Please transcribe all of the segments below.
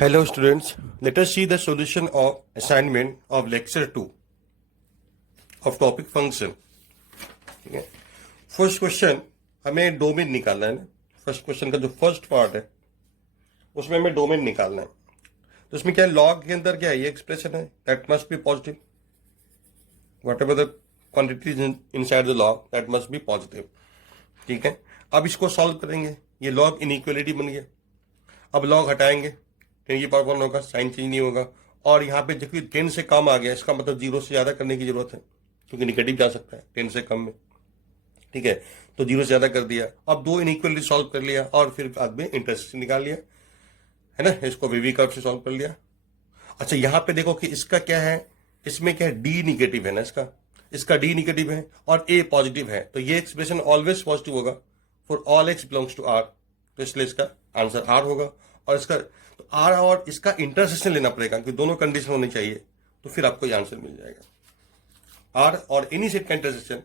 Hello students, let us see the solution of assignment of lecture 2 of topic function. ठीक है, first question हमें domain निकालना है ना। फर्स्ट क्वेश्चन का जो फर्स्ट पार्ट है उसमें हमें डोमेन निकालना है। तो इसमें क्या है, लॉग के अंदर क्या है, ये एक्सप्रेशन है that must B positive, what ever the quantities inside the log that must B positive. ठीक है, अब इसको सॉल्व करेंगे, ये लॉग इनइक्वलिटी बन गया। अब लॉग हटाएंगे, 10 की पावर 1 होगा, साइन चेंज नहीं होगा। और यहाँ पे जबकि 10 से कम आ गया, इसका मतलब 0 से ज्यादा करने की जरूरत है, क्योंकि निगेटिव जा सकता है 10 से कम में। ठीक है, तो 0 से ज्यादा कर दिया। अब दो इनइक्वलिटी सॉल्व कर लिया और फिर बाद में इंटरसेक्शन निकाल लिया, है ना। इसको वीवी कर्व से सॉल्व कर लिया। अच्छा, यहाँ पे देखो कि इसका क्या है, इसमें क्या है, डी निगेटिव है ना, इसका डी निगेटिव है और ए पॉजिटिव है, तो ये एक्सप्रेशन ऑलवेज पॉजिटिव होगा for all x belongs to R. तो इसलिए इसका आंसर आर होगा। और इसका तो आर और इसका इंटरसेक्शन लेना पड़ेगा, क्योंकि दोनों कंडीशन होनी चाहिए, तो फिर आपको ये आंसर मिल जाएगा। आर और एनी सेट का इंटरसेक्शन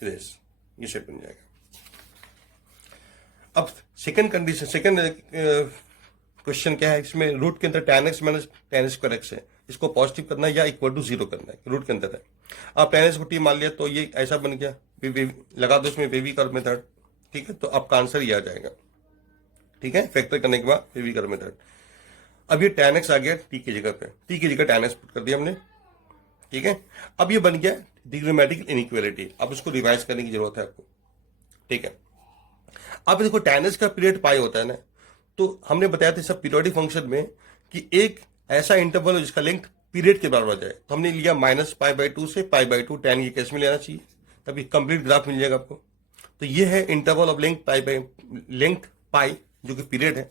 दिस, ये सेट बन जाएगा। अब सेकंड कंडीशन, सेकंड क्वेश्चन क्या है, इसमें रूट के अंदर tan x minus tan square x है, इसको पॉजिटिव करना है या इक्वल टू 0 करना है, रूट के अंदर है। अब tan x को t मान लिया तो ये ऐसा बन गया, लगा दो इसमें वेवी कर्व मेथड। ठीक है, तो आपका आंसर ये आ जाएगा। ठीक है, फैक्टर करने के बाद वेवी कर्व मेथड। अब ये tan x आ गया t की जगह पे, t की जगह tan x पुट कर दिया हमने। ठीक है, अब ये बन गया ट्रिग्नोमेट्रिक इनइक्वालिटी। अब इसको रिवाइज करने की जरूरत है आपको। ठीक है, अब देखो tan x का पीरियड पाई होता है ना, तो हमने बताया था सब पीरियोडिक फंक्शन में कि एक ऐसा इंटरवल हो जिसका लेंथ पीरियड के बराबर हो जाए। तो हमने लिया -π/2 से π/2, tan ये केस में लेना चाहिए, तभी कंप्लीट ग्राफ मिल जाएगा आपको। तो ये है इंटरवल ऑफ लेंथ पाई जो कि पीरियड है।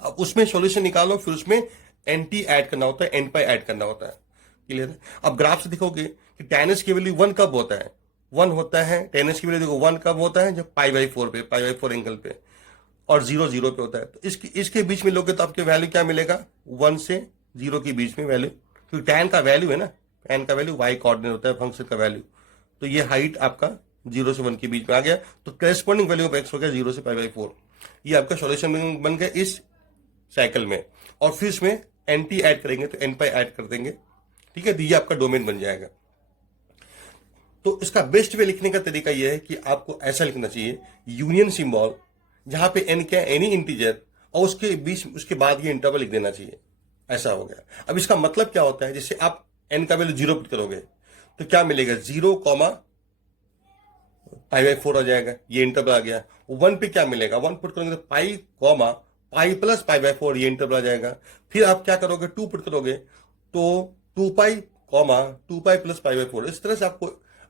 अब उसमें सॉल्यूशन निकालो, फिर उसमें nt ऐड करना होता है, nπ ऐड करना होता है। क्लियर है। अब ग्राफ से दिखोगे कि tan x की वैल्यू 1 कब होता है, 1 होता है। tan x की वैल्यू देखो 1 कब होता है, जब π/4 पे, π/4 एंगल पे, और 0 0 पे होता है। तो इसके बीच में लोगे तो आपके वैल्यू क्या मिलेगा, 1 से 0 के बीच में वैल्यू, क्योंकि tan का वैल्यू है ना, tan का वैल्यू y कोऑर्डिनेट होता है फंक्शन का वैल्यू। तो ये हाइट आपका 0 से 1 के बीच में आ गया, तो करेस्पॉन्डिंग वैल्यू ऑफ x हो गया 0 से π/4। ये आपका सॉल्यूशन बन गया इस साइकिल में। और फिर इसमें nt ऐड करेंगे तो nπ ऐड कर देंगे। ठीक है, तो ये आपका डोमेन बन जाएगा। तो इसका बेस्ट वे लिखने का तरीका यह है कि आपको ऐसा लिखना चाहिए, यूनियन सिंबल, जहां पे n क्या, एनी इंटीजर, और उसके बीच उसके बाद ये इंटरवल लिख देना चाहिए। ऐसा हो गया। अब इसका मतलब क्या होता है, जैसे आप n का वैल्यू 0 पुट करोगे तो क्या मिलेगा, 0, π/4 आ जाएगा, ये इंटरवल आ गया। 1 पे क्या मिलेगा, 1 पुट करोगे तो पाई, पाई प्लस π/4, ये इंटरवल आ जाएगा। फिर आप क्या करोगे, 2 पुट करोगे तो 2π, 2π प्लस π/4। इस तरह से आपको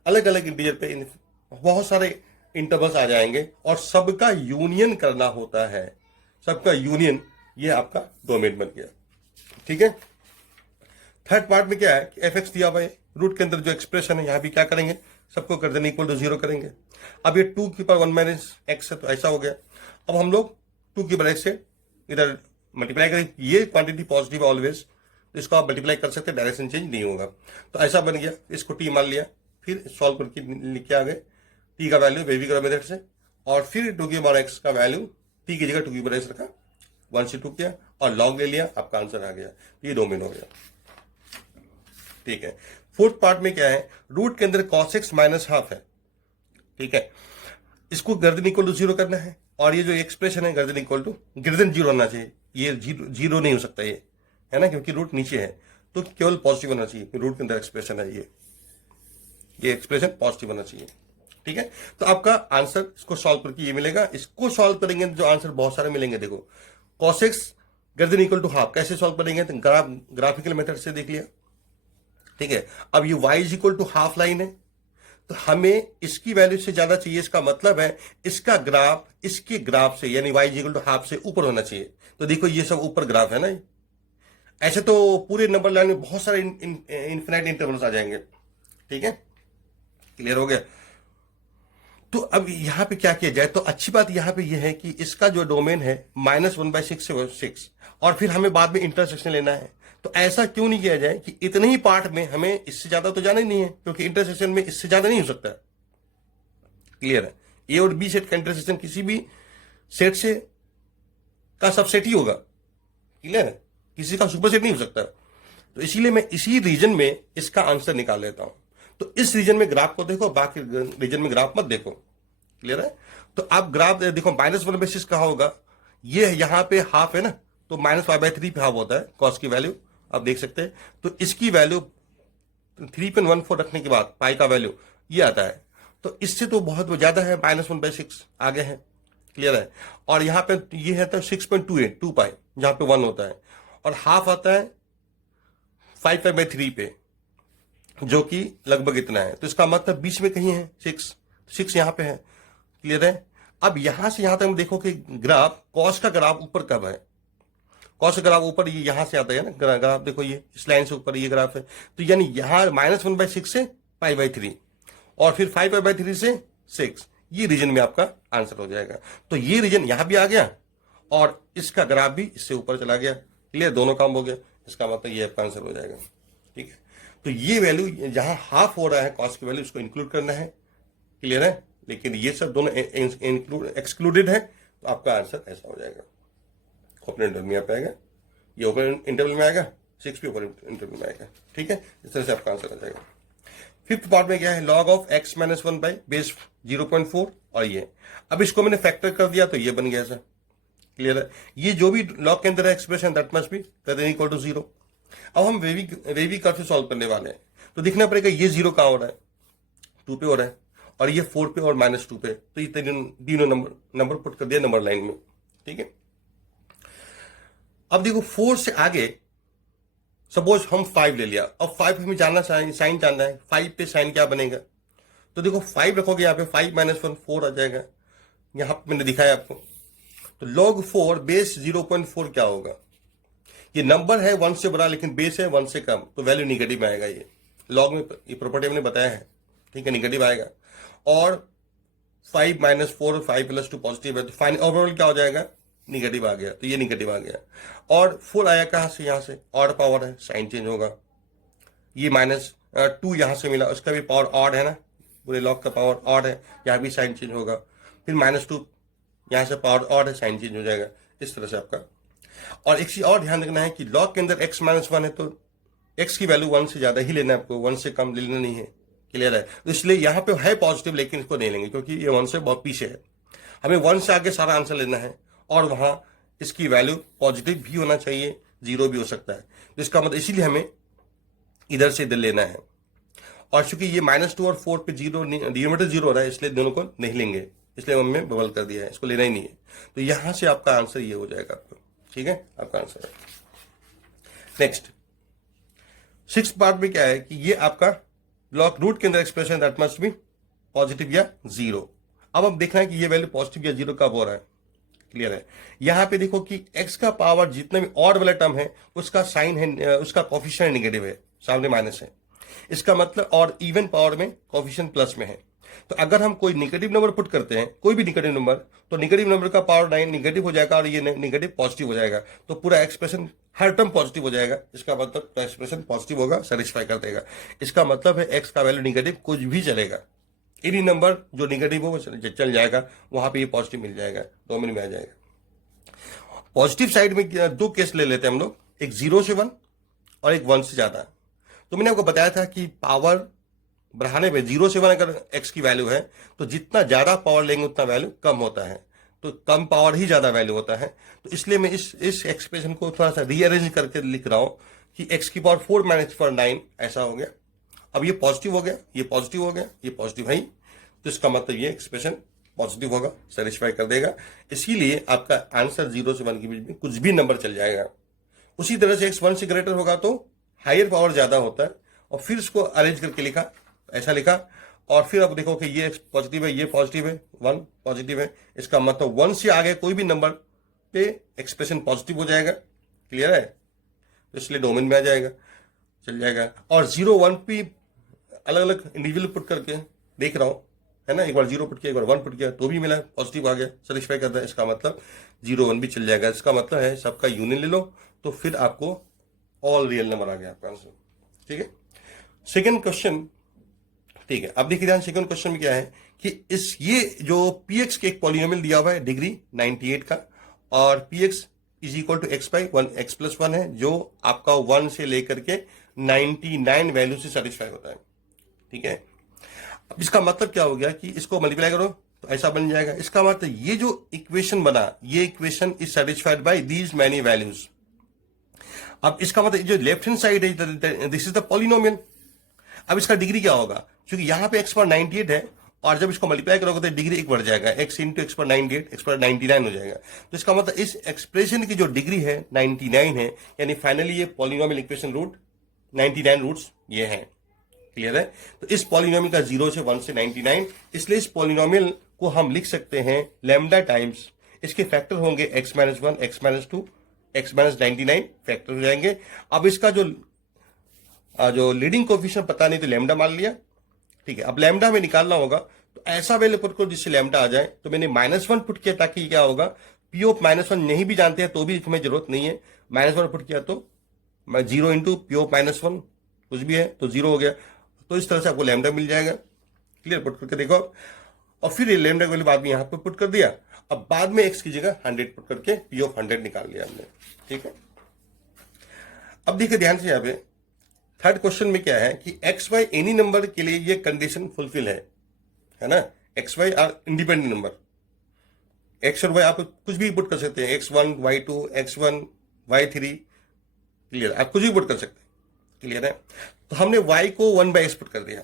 अलग अलग इंटीजर पे बहुत सारे इंटरवल्स आ जाएंगे और सबका यूनियन करना होता है, सबका यूनियन, ये आपका डोमेन बन गया। ठीक है, थर्ड पार्ट में क्या है कि एफ एक्स दिया हुआ है, रूट के अंदर जो एक्सप्रेशन है, यहां भी क्या करेंगे, सबको कर देना इक्वल टू 0 करेंगे। अब ये 2 की पावर 1 माइनस एक्स है, तो ऐसा हो गया। अब हम लोग 2 की पावर एक्स से इधर मल्टीप्लाई करें, ये क्वांटिटी पॉजिटिव ऑलवेज, तो इसको आप मल्टीप्लाई कर सकते हैं, डायरेक्शन चेंज नहीं होगा। तो ऐसा बन गया, इसको टी मान लिया, फिर सॉल्व करके लिख के आ गए टी का वैल्यू वेवी कर्व मेथड से, और फिर 2 की पावर एक्स का वैल्यू टी की जगह 2 की पावर एक्स रखा, 1 से 2 किया और लॉग ले लिया, आपका आंसर आ गया। ये डोमेन हो गया। ठीक है, फोर्थ पार्ट में क्या है, रूट के अंदर cos x माइनस हाफ है। ठीक है, इसको गर्दन इक्वल टू 0 करना है, और ये जो एक्सप्रेशन है गर्दन इक्वल टू ग्रेटर देन 0 होना चाहिए। ये 0 नहीं हो सकता, ये है ना, क्योंकि रूट नीचे है, तो केवल पॉजिटिव होना चाहिए। रूट के अंदर एक्सप्रेशन है, ये एक्सप्रेशन पॉजिटिव होना चाहिए। ठीक है, तो आपका आंसर इसको सॉल्व करके ये मिलेगा। इसको सॉल्व करेंगे तो जो आंसर बहुत सारे मिलेंगे। देखो cos x greater than equal to half कैसे सॉल्व करेंगे, तो ग्राफिकल मेथड से देख लिया। ठीक है, अब ये y is equal to half line है, तो हमें इसकी वैल्यू से ज्यादा चाहिए। इसका मतलब है इसका ग्राफ इसके ग्राफ से, यानी y is equal to half से ऊपर होना चाहिए। तो देखो ये सब ऊपर ग्राफ है ना, ऐसे तो पूरे नंबर लाइन में बहुत सारे इन्फिनाइट इंटरवल्स आ जाएंगे। ठीक है, क्लियर हो गया। तो अब यहां पे क्या किया जाए, तो अच्छी बात यहां पे यह है कि इसका जो डोमेन है -1/6 से 6, और फिर हमें बाद में इंटरसेक्शन लेना है। तो ऐसा क्यों नहीं किया जाए कि इतने ही पार्ट में हमें इससे ज्यादा तो जाना ही नहीं है, क्योंकि इंटरसेक्शन में इससे ज्यादा नहीं हो सकता। क्लियर है, ए और बी सेट का इंटरसेक्शन किसी भी सेट से का सबसेट ही होगा। क्लियर है, किसी का सुपरसेट नहीं हो सकता। तो इसीलिए मैं इसी रीजन में इसका आंसर निकाल लेता हूं। तो इस रीजन में ग्राफ को देखो, बाकी रीजन में ग्राफ मत देखो। क्लियर है? तो आप ग्राफ देखो, -1/6 कहाँ होगा, ये यहां पे हाफ है ना, तो -5/3 पे हाफ होता है कॉस की वैल्यू, आप देख सकते हैं। तो इसकी वैल्यू 3.14 रखने के बाद पाई का वैल्यू ये आता है। तो इससे तो बहुत ज्यादा है, -1/6 आगे है। क्लियर है? और यहां पे ये है तो 6.28 2 पाई, जहां पे 1 होता है, और हाफ आता है 5/3 पे, जो कि लगभग इतना है। तो इसका मतलब बीच में कहीं है 6 यहां पे है। क्लियर है? अब यहां से यहां तक देखो कि ग्राफ, कॉस का ग्राफ ऊपर कब है, कॉस का ग्राफ ऊपर ये यहां से आता है ना ग्राफ, देखो ये इस लाइन से ऊपर ये ग्राफ है। तो यानी यहां -1/6 से π/3, और फिर 5π/3 से 6, ये रीजन में आपका आंसर हो जाएगा। तो ये रीजन यहां भी आ गया और इसका ग्राफ भी इससे ऊपर चला गया। क्लियर? दोनों काम हो गया। इसका मतलब ये आपका आंसर हो जाएगा। ठीक है? तो ये वैल्यू जहां हाफ हो रहा है कॉस की वैल्यू, उसको इंक्लूड करना है। क्लियर है? लेकिन ये सब दोनों एक्सक्लूडेड है, तो आपका आंसर ऐसा हो जाएगा। ओपन इंटरवल में आ पाएगा, ये ओपन इंटरवल में आएगा, 6 भी ओपन इंटरवल में आएगा। ठीक है? इस तरह से आपका आंसर आ जाएगा। फिफ्थ पार्ट में क्या है, log of x - 1 by base 0.4, और ये अब इसको मैंने फैक्टर कर दिया तो ये बन गया ऐसा। क्लियर है? ये जो भी लॉग के अंदर है expression, that must be equal to 0। अब हम वेवी कर्व से सॉल्व करने वाले हैं, तो दिखना पड़ेगा ये 0 कहां हो रहा है, 2 पे हो रहा है, और ये 4 पे और -2 पे। तो ये तीनों नंबर पुट कर दिया नंबर लाइन में। ठीक है? अब देखो 4 से आगे सपोज हम 5 ले लिया, अब 5 हमें जानना, साइन जानना है, 5 पे साइन क्या बनेगा। तो देखो 5 रखोगे यहाँ पे, 5 - 1 4 आ जाएगा, यहां पे मैंने दिखाया आपको। तो log 4 बेस 0.4 क्या होगा, ये नंबर है 1 से बड़ा लेकिन बेस है 1 से कम, तो वैल्यू निगेटिव में आएगा। ये लॉग में ये प्रॉपर्टी मैंने बताया है। ठीक है? निगेटिव आएगा। और 5 - 4 5 + 2 पॉजिटिव है, तो फाइन ओवरऑल क्या हो जाएगा, निगेटिव आ गया। तो ये निगेटिव आ गया। और 4 आया कहां से, यहां से, ऑड पावर है, साइन चेंज होगा। ये -2 यहां से मिला, उसका भी पावर ऑड है ना, पूरे लॉग का पावर ऑड है, यहां भी साइन चेंज होगा। फिर -2 यहां से पावर ऑड है, साइन चेंज हो जाएगा। इस तरह से आपका। और एक चीज और ध्यान रखना है कि लॉग के अंदर x - 1 है, तो x की वैल्यू 1 से ज्यादा ही लेना है आपको, 1 से कम लेना नहीं है। क्लियर है? तो इसलिए यहां पे है पॉजिटिव, लेकिन इसको नहीं लेंगे क्योंकि ये 1 से बहुत पीछे है। हमें 1 से आगे सारा आंसर लेना है, और वहां इसकी वैल्यू पॉजिटिव भी होना चाहिए, 0 भी हो सकता है। तो इसका मतलब इसीलिए हमें इधर से इधर लेना है। और चूंकि ये -2 और 4 पे 0 डिनोमिनेटर 0 हो रहा है, इसलिए दोनों को नहीं लेंगे, इसलिए हमने बबल कर दिया है, इसको लेना ही नहीं है। तो यहां से आपका आंसर ये हो जाएगा आपको। ठीक है? आपका आंसर है। नेक्स्ट 6th पार्ट में क्या है कि ये आपका लॉग रूट के अंदर expression, that must B positive या 0। अब हम देखना है कि ये वैल्यू पॉजिटिव या 0 कब हो रहा है। क्लियर है? यहां पे देखो कि x का पावर जितना भी ऑड वाला टर्म है, उसका साइन है, उसका कोफिशिएंट नेगेटिव है, सामने माइनस है। इसका मतलब, और इवन पावर में कोफिशिएंट प्लस में है। तो अगर हम कोई निगेटिव नंबर पुट करते हैं, कोई भी निगेटिव नंबर, तो निगेटिव नंबर का पावर 9 निगेटिव हो जाएगा, और ये निगेटिव पॉजिटिव हो जाएगा। तो पूरा एक्सप्रेशन, हर टर्म पॉजिटिव हो जाएगा। इसका मतलब एक्सप्रेशन पॉजिटिव होगा, सेटिस्फाई कर देगा। इसका मतलब है x का वैल्यू निगेटिव कुछ भी चलेगा, एनी नंबर जो निगेटिव हो वो चल जाएगा, वहां पे ये पॉजिटिव मिल जाएगा, डोमेन में आ जाएगा। पॉजिटिव साइड में 2 केस ले लेते हैं हम लोग, एक 0 से 1 और एक 1 से ज्यादा। तो मैंने आपको बताया था कि पावर बढ़ाने में 0 से 1 अगर x की वैल्यू है, तो जितना ज्यादा पावर लेंगे उतना वैल्यू कम होता है, तो कम पावर ही ज्यादा वैल्यू होता है। तो इसलिए मैं इस एक्सप्रेशन को थोड़ा सा रीअरेंज करके लिख रहा हूं कि x की पावर 4 - 9 ऐसा हो गया। अब ये पॉजिटिव हो गया, ये पॉजिटिव हो गया, ये पॉजिटिव है ही, तो इसका मतलब ये एक्सप्रेशन पॉजिटिव होगा, सेटिस्फाई कर देगा। इसीलिए आपका आंसर 0 से 1 के बीच में कुछ भी नंबर चल जाएगा। उसी तरह से x 1 से ग्रेटर होगा तो हायर पावर ज्यादा होता है, और फिर इसको अरेंज करके लिखा, ऐसा लिखा। और फिर अब देखो कि ये पॉजिटिव है, ये पॉजिटिव है, 1 पॉजिटिव है, इसका मतलब 1 से आगे कोई भी नंबर पे एक्सप्रेशन पॉजिटिव हो जाएगा। क्लियर है? तो इसलिए डोमेन में आ जाएगा, चल जाएगा। और 0 1 भी अलग अलग इंडिविजुअल पुट करके देख रहा हूं, है ना, एक बार 0 पुट किया, एक बार 1 पुट किया, तो भी मिला, पॉजिटिव आ गया, सेटिस्फाई करता है। इसका मतलब 0 1 भी चल जाएगा। इसका मतलब है सबका यूनियन ले लो, तो फिर आपको ऑल रियल नंबर आ गया आपका आंसर। ठीक है? सेकेंड क्वेश्चन, ठीक है, अब देखिए ध्यान, सेकंड क्वेश्चन में क्या है कि ये जो px के एक पॉलिनोमियल दिया हुआ है डिग्री 98 का, और px is equal to x by one, x plus one है, जो आपका 1 से लेकर के 99 वैल्यू से सेटिस्फाई होता है। ठीक है, अब इसका मतलब क्या हो गया कि इसको मल्टीप्लाई करो तो ऐसा बन जाएगा। इसका मतलब ये जो इक्वेशन बना, ये equation is satisfied by these many values. अब इसका मतलब जो लेफ्ट हैंड साइड है, दिस इज द पॉलिनोमियल। अब इसका डिग्री क्या होगा, क्योंकि यहां पे एक्स पर 98 है, और जब इसको मल्टीप्लाई करोगे तो डिग्री एक बढ़ जाएगा, एक्स इंटू एक्स पर 98, एक्स पर 99 हो जाएगा। तो इसका मतलब इस एक्सप्रेशन की जो डिग्री है 99 है, यानी फाइनली ये पॉलिनोमियल इक्वेशन रूट 99 रूट्स ये हैं। क्लियर है? तो इस पॉलिनोमियल का 0 से 1 से 99, इसलिए इस पॉलिनोमियल को हम लिख सकते हैं लैम्डा टाइम्स, इसके फैक्टर होंगे x minus 1, x minus 2, x minus 99 factor हो जाएंगे। अब इसका जो लीडिंग कोफिशिएंट पता नहीं तो लैम्डा मान लिया। ठीक है, अब लैम्डा में निकालना होगा तो ऐसा वैल्यू पुट करो जिससे लैम्डा आ जाए। तो मैंने -1 पुट किया ताकि क्या होगा, पी ऑफ -1 नहीं भी जानते हैं तो भी हमें जरूरत नहीं है, -1 पुट किया तो 0 इंटू पी ऑफ -1 कुछ भी है तो 0 हो गया। तो इस तरह से आपको लैम्डा मिल जाएगा। क्लियर? पुट करके देखो, और फिर ये लैम्डा वैल्यू बाद में यहां पर पुट कर दिया। अब बाद में एक्स की जगह 100 पुट करके पी ऑफ 100 निकाल लिया हमने। ठीक है, अब देखिए ध्यान से, यहाँ पे थर्ड क्वेश्चन में क्या है कि एक्स वाई एनी नंबर के लिए ये कंडीशन फुलफिल है ना। X y are independent number, x और वाई आप कुछ भी पुट कर सकते हैं, x1 y2 x1 y3। Clear? आप कुछ भी पुट कर सकते हैं। क्लियर है? तो हमने y को 1/x पुट कर दिया।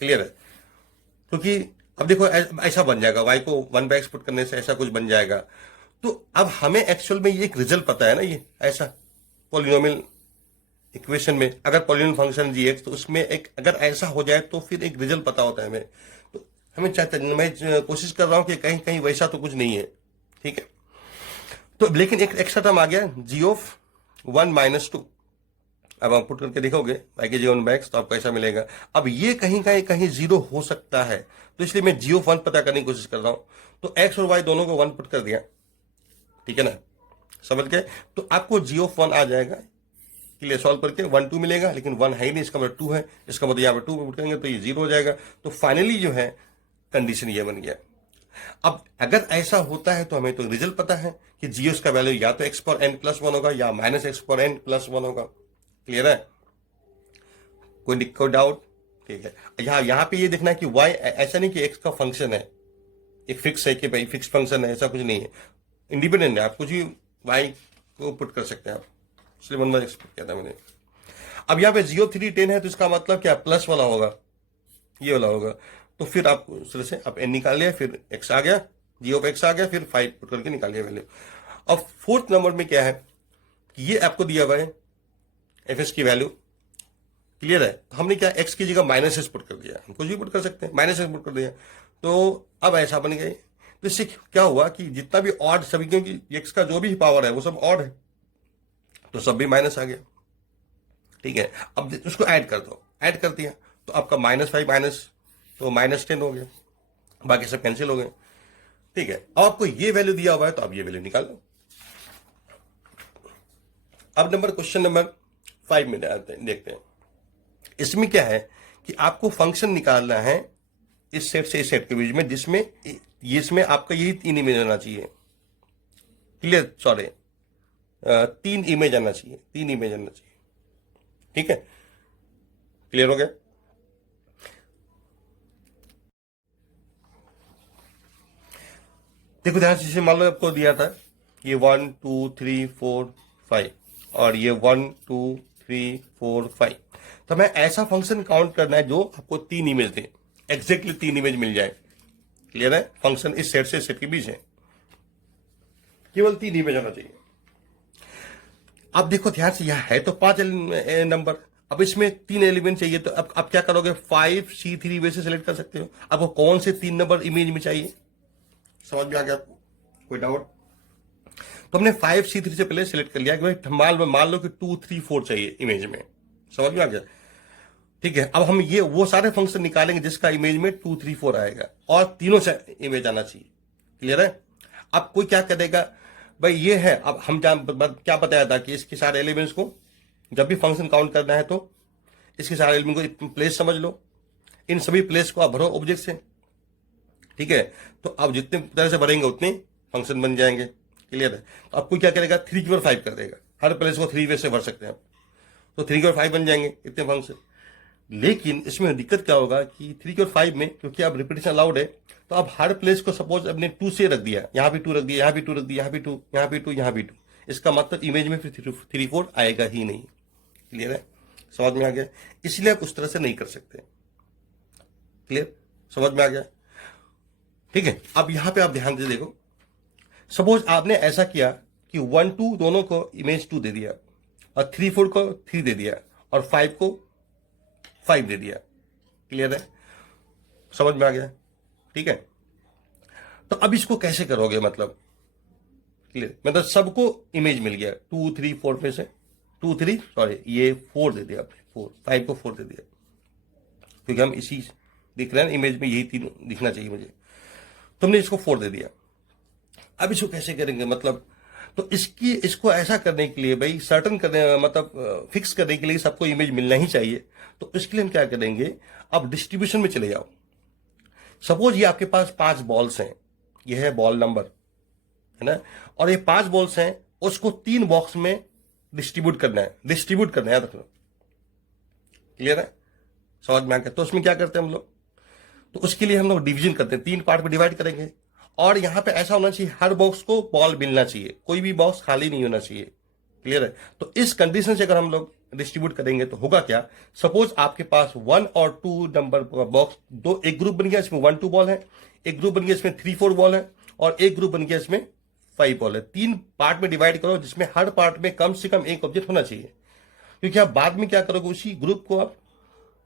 क्लियर है? क्योंकि अब देखो ऐसा बन जाएगा, y को 1/x पुट करने से ऐसा कुछ बन जाएगा। तो अब हमें एक्चुअल में ये एक रिजल्ट पता है ना, ये ऐसा पॉलिनोमियल इक्वेशन में अगर पॉलिनोमियल फंक्शन जी तो उसमें एक अगर ऐसा हो जाए तो फिर एक रिजल्ट पता होता है हमें। तो हमें चाहते, मैं कोशिश कर रहा हूं कि कहीं कहीं वैसा तो कुछ नहीं है। ठीक है, तो लेकिन एक एक्स्ट्रा टर्म आ गया जी ऑफ 1 माइनस 2। अब आप पुट करके देखोगे y के जी 1/x तो आपको ऐसा मिलेगा। अब ये कहीं कहीं 0 हो सकता है, तो इसलिए मैं जी ऑफ 1 पता करने की कोशिश कर रहा हूं। तो x और y दोनों को 1 पुट कर दिया। ठीक है ना, समझ गए? तो आपको जी ऑफ 1 आ जाएगा। क्लियर? सॉल्व करके 1 2 मिलेगा, लेकिन 1 है ही नहीं, इसका मतलब 2 है, इसका मतलब यहाँ पे 2 पुट करेंगे तो ये 0 हो जाएगा। तो फाइनली जो है कंडीशन ये बन गया। अब अगर ऐसा होता है तो हमें तो रिजल्ट पता है कि जीओस का वैल्यू या तो x पर n प्लस 1 होगा या -x पर n प्लस 1 होगा। क्लियर है? कोई डाउट? ठीक है, यहां पे ये देखना है कि y ऐसा नहीं कि x का फंक्शन है, एक फिक्स है कि भाई फिक्स फंक्शन है, ऐसा कुछ नहीं है, इंडिपेंडेंट है। आप कुछ भी y को पुट कर सकते हैं आप, इसलिए 1/x पुट किया था मैंने। अब यहाँ पे 0 3 10 है तो इसका मतलब क्या, प्लस वाला होगा, ये वाला होगा। तो फिर आप उस तरह से आप n निकाल लिया, फिर x आ गया, जी ऑफ x आ गया, फिर 5 पुट करके निकाल लिया वैल्यू। अब फोर्थ नंबर में क्या है कि ये आपको दिया हुआ है एफ की वैल्यू। क्लियर है? तो हमने क्या, x की जगह -s पुट कर दिया, हम कुछ भी पुट कर सकते हैं, -s पुट कर दिया। तो अब ऐसा बन गए। तो इससे क्या हुआ कि जितना भी ऑड सभी, क्योंकि x का जो भी पावर है वो सब ऑड है, तो सब भी माइनस आ गया। ठीक है, अब उसको ऐड कर दो, ऐड कर दिया तो आपका -5 माइनस तो -10 हो गया, बाकी सब कैंसिल हो गए। ठीक है, अब आपको ये वैल्यू दिया हुआ है तो आप ये वैल्यू निकाल लो। अब क्वेश्चन नंबर 5 में देखते हैं। इसमें क्या है कि आपको फंक्शन निकालना है इस सेट से इस सेट के बीच में, जिसमें इसमें आपका यही 3 इमेज आना चाहिए। क्लियर? सॉरी, 3 इमेज आना चाहिए, 3 इमेज आना चाहिए। ठीक है, क्लियर हो गया? देखो ध्यान से, मान लो आपको दिया था ये 1 2 3 4 5 और ये 1 2 3 4 5। तो हमें ऐसा फंक्शन काउंट करना है जो आपको 3 इमेज दे, एग्जैक्टली 3 इमेज मिल जाए। क्लियर है? फंक्शन इस सेट से सेट के बीच है, केवल 3 इमेज आना चाहिए। अब देखो ध्यान से, यह है तो 5 नंबर, अब इसमें 3 एलिमेंट चाहिए। तो अब क्या करोगे, 5 C3 वैसे सेलेक्ट कर सकते हो। आपको कौन से 3 नंबर इमेज में चाहिए, समझ में आ गया आपको? कोई डाउट? तो हमने 5 C3 से पहले सिलेक्ट कर लिया कि भाई मान लो कि 2 3 4 चाहिए इमेज में। समझ में आ गया? ठीक है, अब हम ये वो सारे फंक्शन निकालेंगे जिसका इमेज में 2 3 4 आएगा और तीनों से इमेज आना चाहिए। क्लियर है? अब कोई क्या करेगा, भाई ये है, अब हम क्या बताया था कि इसके सारे एलिमेंट्स को जब भी फंक्शन काउंट करना है तो इसके सारे एलिमेंट को प्लेस समझ लो, इन सभी प्लेस को आप भरो ऑब्जेक्ट से। ठीक है, तो अब जितने तरह से भरेंगे उतने फंक्शन बन जाएंगे। क्लियर है। तो आपको क्या करेगा, 3 की पावर 5 कर देगा, हर प्लेस को 3 वे से भर सकते हैं आप, तो 3 की पावर 5 बन जाएंगे इतने फंक्शन। लेकिन इसमें दिक्कत क्या होगा कि 3 की पावर 5 में क्योंकि अब रिपीटेशन अलाउड है, तो अब हर प्लेस को सपोज अपने 2 से रख दिया, यहाँ भी 2 रख दिया, यहाँ भी 2 रख दिया, यहाँ भी 2, यहाँ भी 2, यहाँ भी 2, इसका मतलब इमेज में फिर 3 4 आएगा ही नहीं। क्लियर है, समझ में आ गया। इसलिए आप उस तरह से नहीं कर सकते। क्लियर, समझ में आ गया। ठीक है, अब यहां पे आप ध्यान दे देखो, सपोज आपने ऐसा किया कि 1 2 दोनों को इमेज 2 दे दिया, और 3 4 को 3 दे दिया, और 5 को 5 दे दिया। क्लियर है, समझ में आ गया। ठीक है, तो अब इसको कैसे करोगे, मतलब क्लियर, मतलब सबको इमेज मिल गया 2 3 4 में से 2 3 सॉरी ये 4 दे दिया आपने, 4 5 को 4 दे दिया, क्योंकि हम इसी दिख रहे हैं इमेज में, यही 3 दिखना चाहिए मुझे, तुमने इसको 4 दे दिया। अब इसको कैसे करेंगे, मतलब तो इसको ऐसा करने के लिए भाई सर्टन करने, मतलब फिक्स करने के लिए सबको इमेज मिलना ही चाहिए। तो इसके लिए हम क्या करेंगे, अब डिस्ट्रीब्यूशन में चले जाओ। सपोज ये आपके पास 5 बॉल्स हैं, ये है बॉल नंबर, है ना, और ये 5 बॉल्स हैं, उसको 3 बॉक्स में डिस्ट्रीब्यूट करना है, याद रखना। क्लियर है, समझ में आ गया। तो उसमें क्या करते हैं हम लोग, तो उसके लिए हम लोग डिवीजन करते हैं, 3 पार्ट में डिवाइड करेंगे, और यहां पे ऐसा होना चाहिए हर बॉक्स को बॉल मिलना चाहिए, कोई भी बॉक्स खाली नहीं होना चाहिए। क्लियर है, तो इस कंडीशन से अगर हम लोग डिस्ट्रीब्यूट करेंगे तो होगा क्या, सपोज आपके पास 1 और 2 नंबर बॉक्स, दो एक ग्रुप बन गया, इसमें 1 2 बॉल है, एक ग्रुप बन गया इसमें 3 4 बॉल है, और एक ग्रुप बन गया इसमें 5 बॉल है। 3 पार्ट में डिवाइड करो, जिसमें हर पार्ट में कम से कम एक ऑब्जेक्ट होना चाहिए, क्योंकि आप बाद में क्या करोगे, उसी ग्रुप को आप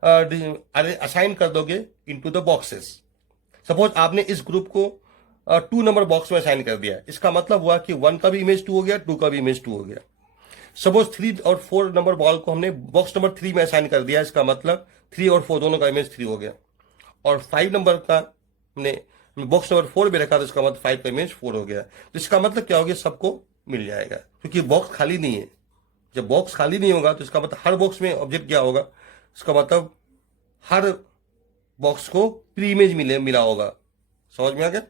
असाइन कर दोगे इनटू द बॉक्सेस। सपोज आपने इस ग्रुप को 2 नंबर बॉक्स में असाइन कर दिया, इसका मतलब हुआ कि 1 का भी इमेज 2 हो गया, 2 का भी इमेज 2 हो गया। सपोज 3 और 4 नंबर बॉल को हमने बॉक्स नंबर 3 में असाइन कर दिया, इसका मतलब 3 और 4 दोनों का इमेज 3 हो गया, और 5 नंबर का हमने बॉक्स नंबर 4 में रखा, तो इसका मतलब 5 का इमेज 4 हो गया। तो इसका मतलब क्या हो गया, सबको मिल जाएगा, क्योंकि बॉक्स खाली नहीं है। जब बॉक्स खाली नहीं होगा तो इसका मतलब हर बॉक्स में ऑब्जेक्ट क्या होगा, इसका मतलब हर बॉक्स को प्री इमेज मिला होगा। समझ में आ गया,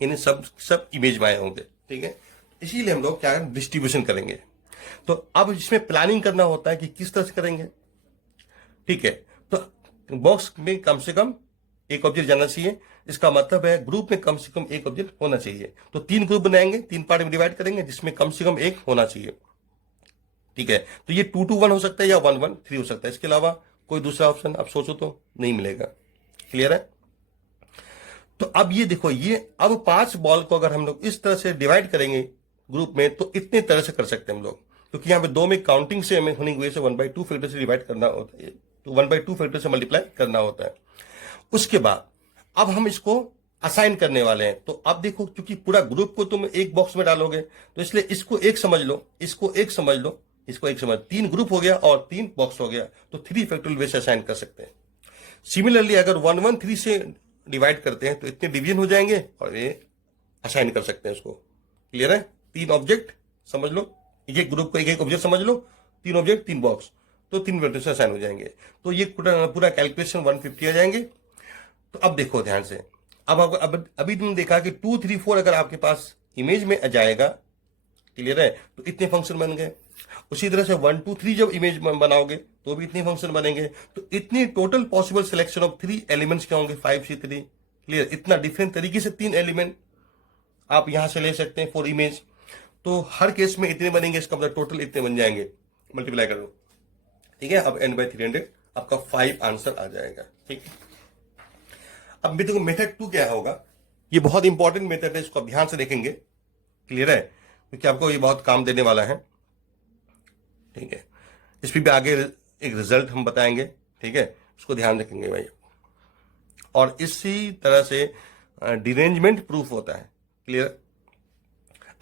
इन्हें सब इमेज में आए होंगे। ठीक है, इसीलिए हम लोग क्या डिस्ट्रीब्यूशन करेंगे। तो अब इसमें प्लानिंग करना होता है कि किस तरह से करेंगे। ठीक है, तो बॉक्स में कम से कम एक ऑब्जेक्ट जाना चाहिए, इसका मतलब है ग्रुप में कम से कम एक ऑब्जेक्ट होना चाहिए। तो 3 ग्रुप बनाएंगे, 3 पार्ट में डिवाइड करेंगे, जिसमें कम से कम एक होना चाहिए। ठीक है, तो ये 2 2 1 हो सकता है, या 1 1 3 हो सकता है, इसके अलावा कोई दूसरा ऑप्शन आप सोचो तो नहीं मिलेगा। क्लियर है, तो अब ये देखो, ये अब 5 बॉल को अगर हम लोग इस तरह से डिवाइड करेंगे ग्रुप में, तो इतने तरह से कर सकते हैं हम लोग, क्योंकि यहां पे 2 में काउंटिंग से हमें होने की वजह से 1/2 फैक्टर से डिवाइड करना होता है, तो 1/2 फैक्टर से मल्टीप्लाई करना होता है। उसके बाद अब हम इसको असाइन करने वाले हैं। तो अब देखो, क्योंकि पूरा ग्रुप को तुम एक बॉक्स में डालोगे, तो इसलिए इसको एक समझ लो, इसको एक समझ लो, इसको एक समझ, 3 ग्रुप हो गया और 3 बॉक्स हो गया, तो 3 फैक्टोरियल वे से असाइन कर सकते हैं। सिमिलरली अगर 1 1 3 से डिवाइड करते हैं तो इतने डिवीजन हो जाएंगे, और ये असाइन कर सकते हैं इसको। क्लियर है, 3 ऑब्जेक्ट समझ लो, एक ग्रुप को एक ऑब्जेक्ट समझ लो, 3 ऑब्जेक्ट 3 बॉक्स, तो 3 फैक्टर से असाइन हो जाएंगे। तो ये पूरा कैलकुलेशन 150 आ जाएंगे। तो अब देखो ध्यान से, अब अभी तुमने देखा कि 2 3 4 अगर आपके पास इमेज में आ जाएगा, क्लियर है, तो इतने फंक्शन बन गए। उसी तरह से 1 2 3 जब इमेज बनाओगे तो भी इतने फंक्शन बनेंगे। तो इतनी total possible selection of 3 elements क्या होंगे, 5 से 3। क्लियर, इतना डिफरेंट तरीके से 3 एलिमेंट आप यहां से ले सकते हैं फॉर इमेज। तो हर केस में इतने बनेंगे, इसका मतलब टोटल इतने बन जाएंगे, मल्टीप्लाई कर दो। ठीक है, अब n/300 आपका 5 आंसर आ जाएगा। ठीक है, अब देखो मेथड 2 क्या होगा, ये बहुत इंपॉर्टेंट मेथड है, इसको आप ध्यान से देखेंगे। क्लियर है, क्योंकि आपको ये बहुत काम देने वाला है। ठीक है, इस पे भी आगे एक रिजल्ट हम बताएंगे। ठीक है, उसको ध्यान रखेंगे भाई। और इसी तरह से डिरेंजमेंट प्रूफ होता है। क्लियर,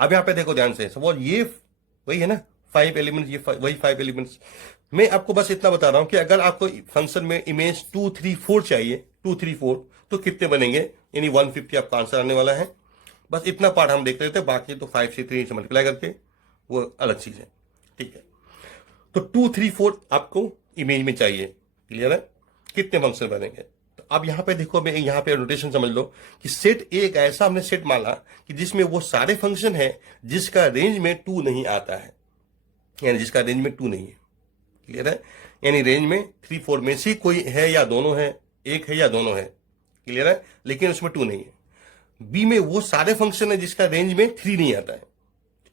अब यहां पे देखो ध्यान से, सपोज ये वही है ना 5 एलिमेंट्स, ये वही 5 एलिमेंट्स। मैं आपको बस इतना बता रहा हूं कि अगर आपको फंक्शन में इमेज 2 3 4 चाहिए, 2 3 4, तो कितने बनेंगे, यानी 150 आपका आंसर आने वाला है। बस इतना पार्ट हम देख रहे थे, बाकी तो 5 से 3 से मल्टीप्लाई करके वो अलग चीज है। ठीक है, तो 2 3 4 आपको इमेज में चाहिए। क्लियर है, कितने फंक्शन बनेंगे। तो अब यहां पे देखो, मैं यहां पे नोटेशन समझ लो कि सेट ए एक ऐसा हमने सेट माना कि जिसमें वो सारे फंक्शन है जिसका रेंज में 2 नहीं आता है, यानी जिसका रेंज में 2 नहीं है। क्लियर है? यानी रेंज में 3 4 में से कोई है या दोनों है, एक है या दोनों है। क्लियर है? लेकिन उसमें 2 नहीं है। बी में वो सारे फंक्शन है जिसका रेंज में 3 नहीं आता है,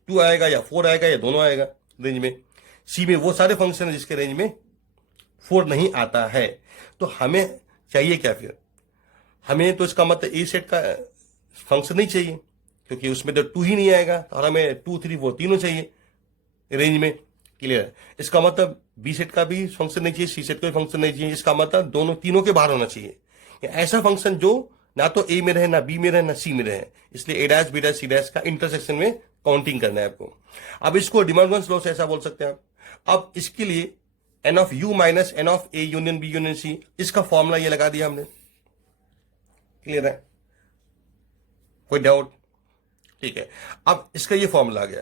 2 आएगा या 4 आएगा या दोनों आएगा रेंज में। सी में वो सारे फंक्शन है जिसके रेंज में 4 नहीं आता है। तो हमें चाहिए क्या फिर? हमें तो इसका मतलब ए सेट का फंक्शन नहीं चाहिए, क्योंकि उसमें तो 2 ही नहीं आएगा, और हमें 2 3 4 तीनों चाहिए रेंज में। क्लियर है? इसका मतलब बी सेट का भी फंक्शन नहीं चाहिए, सी सेट का भी फंक्शन नहीं चाहिए। इसका मतलब दोनों तीनों के बाहर होना चाहिए, ऐसा फंक्शन जो ना तो ए में रहे, ना बी में रहे, ना सी में रहे। इसलिए A dash B dash C dash का इंटरसेक्शन में काउंटिंग करना है आपको। अब इसको डिमॉर्गन्स लॉ से ऐसा बोल सकते हैं आप। अब इसके लिए n of U minus n of A union B union C, इसका फॉर्मूला ये लगा दिया हमने। क्लियर है? कोई डाउट? ठीक है, अब इसका ये फॉर्मूला आ गया।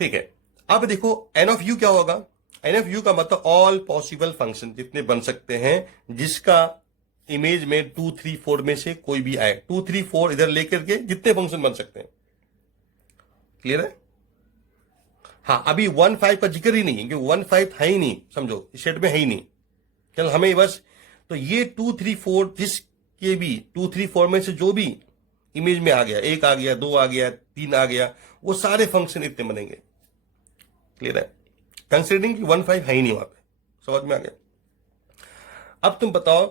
ठीक है, अब देखो एन ऑफ यू क्या होगा? एन ऑफ यू का मतलब ऑल पॉसिबल फंक्शन जितने बन सकते हैं जिसका इमेज में 2 3 4 में से कोई भी आए। 2 3 4 इधर लेकर के जितने फंक्शन बन सकते हैं। क्लियर है? हाँ, अभी 1 5 का जिक्र ही नहीं है, क्योंकि 1 5 है ही नहीं, समझो इस सेट में है ही नहीं। चल हमें बस तो ये 2 3 4 जिसके भी 2 3 4 में से जो भी इमेज में आ गया, 1 आ गया, 2 आ गया, 3 आ गया, वो सारे फंक्शन इतने बनेंगे। क्लियर है? कंसिडरिंग कि 1 5 है ही नहीं वहां पे। समझ में आ गया? अब तुम बताओ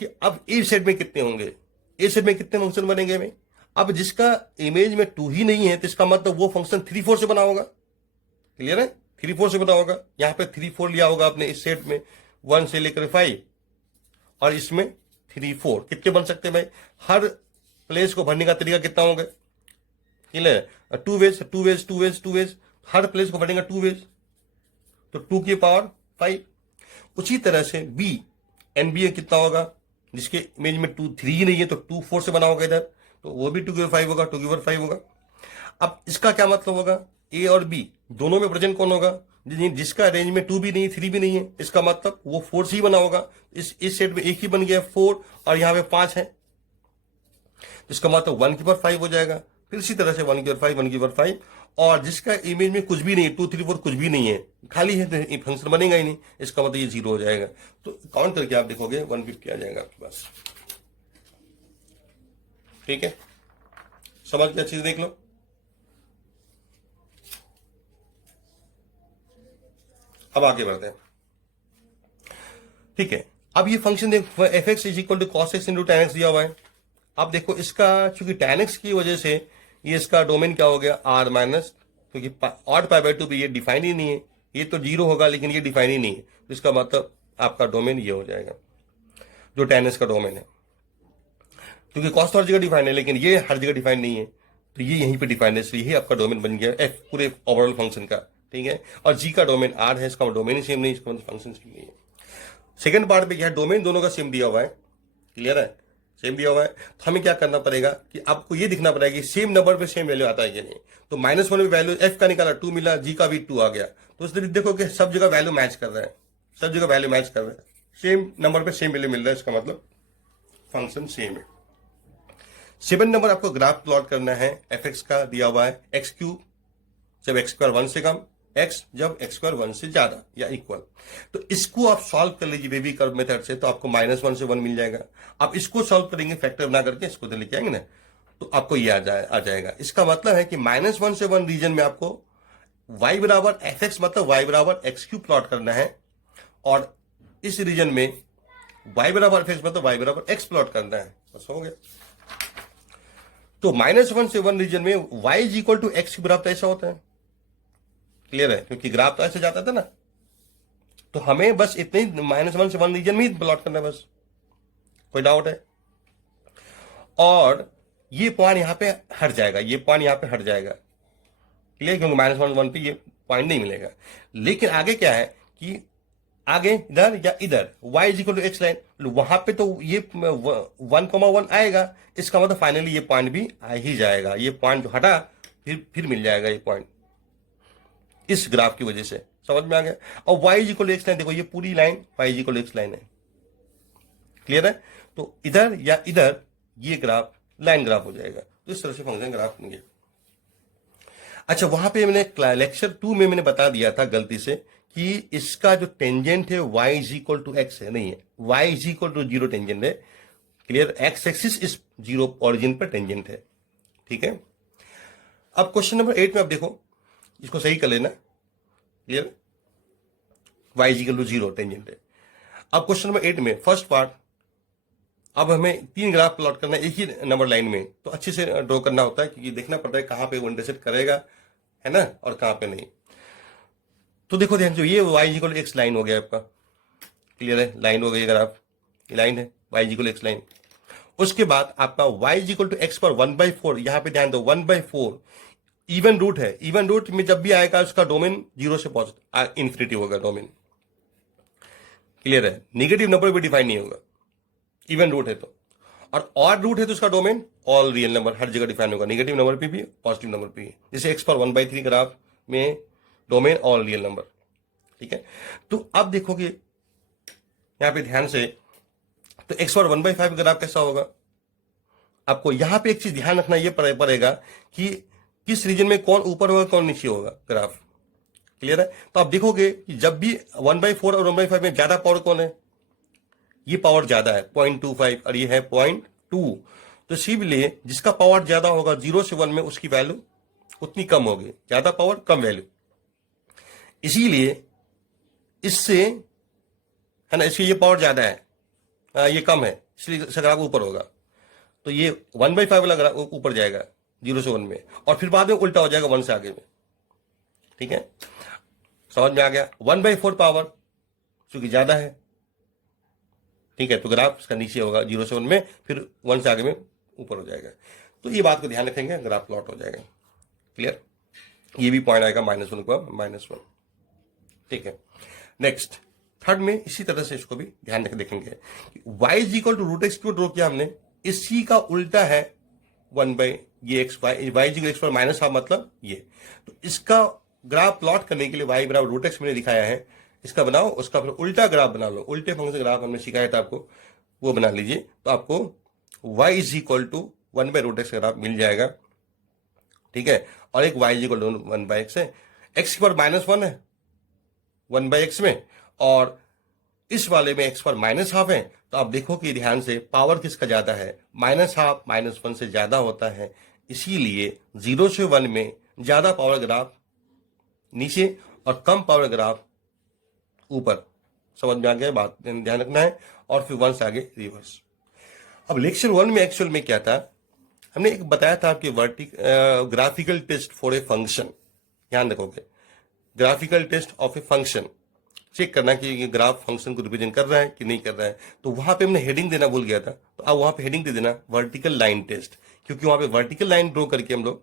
कि अब ए सेट में कितने होंगे, ए सेट में कितने फंक्शन बनेंगे भाई? अब जिसका इमेज में 2 ही नहीं है तो इसका मतलब वो फंक्शन 3 4 से बना होगा। क्लियर है? 3 4 से बना होगा। यहां पे 3 4 लिया होगा आपने इस सेट में, 1 से लेकर 5, और इसमें 3 4 कितने बन सकते हैं भाई? हर प्लेस को भरने का तरीका कितना होगा? Clear? 2 wedge 2 wedge 2 wedge 2 wedge, हर प्लेस को भरेगा 2 वेज, तो 2 की पावर 5। उसी तरह से बी एन बी कितना होगा? जिसके इमेज में 2 3 ही नहीं है तो 2 4 से बना होगा इधर, तो वो भी 2 की पावर 5 होगा, 2 की पावर 5 होगा। अब इसका क्या मतलब होगा? ए और बी दोनों में प्रेजेंट कौन होगा? जिसका रेंज में 2 भी नहीं है 3 भी नहीं है, इसका मतलब वो 4 से ही बना होगा। इस सेट में एक ही बन गया 4, और यहां पे 5 है, इसका मतलब 1 की पावर 5 हो जाएगा। फिर इसी तरह से 1 की पावर 5 1 की पावर 5, और जिसका इमेज में कुछ भी नहीं है, 2 3 4 कुछ भी नहीं है, खाली है, तो फंक्शन बनेगा ही नहीं, इसका मतलब ये 0 हो जाएगा। तो काउंट करके आप देखोगे 150 आ जाएगा आपके पास। ठीक है, समझ के चीज देख लो। अब आगे बढ़ते हैं। ठीक है, अब ये फंक्शन देखो, f x is equal to cos x into tan x दिया हुआ है। अब देखो इसका, चूंकि टेन एक्स की वजह से ये इसका डोमेन क्या हो गया? आर माइनस, क्योंकि ऑड पाई बाय 2 भी ये डिफाइन ही नहीं है, ये तो 0 होगा लेकिन ये डिफाइन ही नहीं है, तो इसका मतलब आपका डोमेन ये हो जाएगा जो टेन एक्स का डोमेन है। क्योंकि कॉस तो हर जगह डिफाइन है लेकिन ये हर जगह डिफाइन नहीं है, तो ये यहीं पे डिफाइन है, इसलिए आपका डोमेन बन गया एफ पूरे ओवरऑल फंक्शन का। ठीक है, और जी का डोमेन आर है, इसका डोमेन ही सेम नहीं, इसका मतलब फंक्शन सेम नहीं है। सेकंड पार्ट में क्या है? डोमेन दोनों का सेम दिया हुआ है। क्लियर है? सेम दिया हुआ है, तो हमें क्या करना पड़ेगा कि आपको ये दिखना पड़ेगा कि सेम नंबर पे सेम वैल्यू आता है कि नहीं। तो -1 में वैल्यू एफ का निकाला 2 मिला, जी का भी 2 आ गया, तो उसने देखो कि सब जगह वैल्यू मैच कर रहा है, सब जगह वैल्यू मैच कर रहा है, सेम नंबर पे सेम वैल्यू मिल रहा है, इसका मतलब फंक्शन सेम है। 7 नंबर आपको ग्राफ प्लॉट करना है, एफ एक्स का दिया हुआ है एक्स क्यूब जब एक्स स्क्वायर 1 से कम, एक्स जब एक्स स्क्वायर 1 से ज्यादा या इक्वल। तो इसको आप सॉल्व कर लीजिए बेबी कर्व मेथड से, तो आपको -1 से 1 मिल जाएगा। आप इसको सॉल्व करेंगे फैक्टर बना करके, इसको तो लेके आएंगे ना, तो आपको ये आ जाएगा। इसका मतलब है कि -1 से 1 रीजन में आपको y बराबर एफ एक्स मतलब y बराबर एक्स क्यूब प्लॉट करना है, और इस रीजन में y बराबर एफ एक्स मतलब y बराबर एक्स प्लॉट करना है। बस हो गया। तो -1 से 1 रीजन में y is equal to x cube बराबर ऐसा होता है। क्लियर है? क्योंकि ग्राफ तो ऐसे जाता था ना, तो हमें बस इतने ही -1 से 1 रीजन में ही प्लॉट करना है बस। कोई डाउट है? और ये पॉइंट यहां पे हट जाएगा, ये पॉइंट यहां पे हट जाएगा। क्लियर? क्योंकि -1 1 पे ये पॉइंट नहीं मिलेगा। लेकिन आगे क्या है कि आगे इधर या इधर y is equal to x line, वहां पे तो ये 1,1 आएगा, इसका मतलब फाइनली ये पॉइंट भी आ ही जाएगा। ये पॉइंट जो हटा फिर मिल जाएगा ये पॉइंट इस ग्राफ की वजह से। समझ में आ गया? और y is equal to x line, देखो ये पूरी line y is equal to x line है। क्लियर है? तो इधर या इधर ये ग्राफ लाइन ग्राफ हो जाएगा। तो इस तरह से फंक्शन ग्राफ बनेंगे। अच्छा, वहां पे मैंने लेक्चर 2 में मैंने बता दिया था गलती से कि इसका जो टेंजेंट है y is equal to x है, नहीं है, y is equal to 0 tangent है। क्लियर? एक्स एक्सिस इस 0 ऑरिजिन पर टेंजेंट है। ठीक है? अब क्वेश्चन नंबर 8 में आप देखो, इसको सही कर लेना। Clear? y is equal to 0 tangent है। अब क्वेश्चन नंबर 8 में फर्स्ट पार्ट, अब हमें 3 ग्राफ प्लॉट करना है एक ही नंबर लाइन में, तो अच्छे से ड्रॉ करना होता है क्योंकि देखना पड़ता है कहां पे वो इंटरसेक्ट करेगा, है ना, और कहां पे नहीं। तो देखो ध्यान से, ये y इक्वल एक्स लाइन हो गया आपका। क्लियर है? लाइन हो गई ग्राफ, ये लाइन है y इक्वल एक्स लाइन। उसके बाद आपका y इक्वल टू एक्स पर 1/4, यहां पे ध्यान दो 1/4 इवन रूट है। इवन रूट में जब भी आएगा उसका डोमेन 0 से पॉजिटिव इन्फिनिटी होगा डोमेन। क्लियर है? नेगेटिव नंबर भी डिफाइन नहीं होगा इवन रूट है तो, और ऑड रूट है तो उसका डोमेन ऑल रियल नंबर हर जगह डिफाइन होगा, नेगेटिव नंबर पे भी पॉजिटिव नंबर पे भी। जैसे x पर 1/3 ग्राफ में डोमेन ऑल रियल नंबर। ठीक है? तो अब देखोगे यहां पे ध्यान से, तो x पर 1/5 ग्राफ कैसा होगा? आपको यहां पे एक चीज ध्यान रखना ये पड़ेगा कि किस रीजन में कौन ऊपर होगा कौन नीचे होगा ग्राफ। क्लियर है? तो आप देखोगे कि जब भी 1/4 और 1/5 में ज्यादा पावर कौन है? ये पावर ज्यादा है 0.25 और ये है 0.2। तो इसीलिए जिसका पावर ज्यादा होगा 0 से 1 में उसकी वैल्यू उतनी कम होगी, ज्यादा पावर कम वैल्यू। इसीलिए इससे, है ना, इसकी ये पावर ज्यादा है, ये कम है, इसलिए इसका ग्राफ ऊपर होगा। तो ये 1/5 वाला ग्राफ ऊपर जाएगा 0 से 1 में, और फिर बाद में उल्टा हो जाएगा 1 से आगे में। ठीक है? समझ में आ गया? 1/4 पावर क्योंकि ज्यादा है। ठीक है? तो ग्राफ इसका नीचे होगा 0 से 1 में, फिर 1 से आगे में ऊपर हो जाएगा। तो ये बात को ध्यान रखेंगे, ग्राफ प्लॉट हो जाएगा। क्लियर? ये भी पॉइंट आएगा -1 को -1। ठीक है? नेक्स्ट थर्ड में इसी तरह से इसको भी ध्यान रख देखेंगे। y is equal to root x क्यों ड्रॉ किया हमने? इसी का उल्टा है 1/ये एक्स, y इज एक्स पर -1/2 मतलब ये। तो इसका ग्राफ प्लॉट करने के लिए y बराबर रूट एक्स मैंने दिखाया है, इसका बनाओ, उसका फिर उल्टा ग्राफ बना लो। उल्टे फंक्शन ग्राफ हमने सिखाया था आपको, वो बना लीजिए। तो आपको y is equal to 1/√x का ग्राफ मिल जाएगा। ठीक है? और एक y is equal to 1/x है, x पर -1 है 1/x में, और इस वाले में x पर -1/2 है। तो आप देखो कि ध्यान से पावर किसका ज्यादा है? -1/2 -1 से ज्यादा होता है। इसीलिए 0 से 1 में ज्यादा पावर ग्राफ नीचे और कम पावर ग्राफ ऊपर। समझ में आ गया? बात ध्यान रखना है। और फिर 1 से आगे रिवर्स। अब लेक्चर 1 में एक्चुअल में क्या था, हमने एक बताया था आपके graphical test for a function. ध्यान रखोगे, graphical test of a function, check करना कि ये ग्राफ फंक्शन को रिप्रेजेंट कर रहा है कि नहीं कर रहा है। तो वहां पे हमने हेडिंग देना भूल गया था, तो अब वहां पे हेडिंग दे देना वर्टिकल लाइन टेस्ट, क्योंकि वहां पे वर्टिकल लाइन ड्रॉ करके हम लोग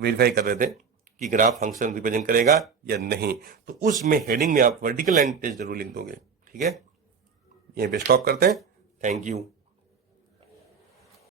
वेरीफाई कर रहे थे कि ग्राफ फंक्शन रिप्रेजेंट करेगा या नहीं। तो उसमें हेडिंग में आप वर्टिकल लाइन टेस्ट जरूर लिख दोगे। ठीक है? यहीं पे स्टॉप करते हैं। Thank you.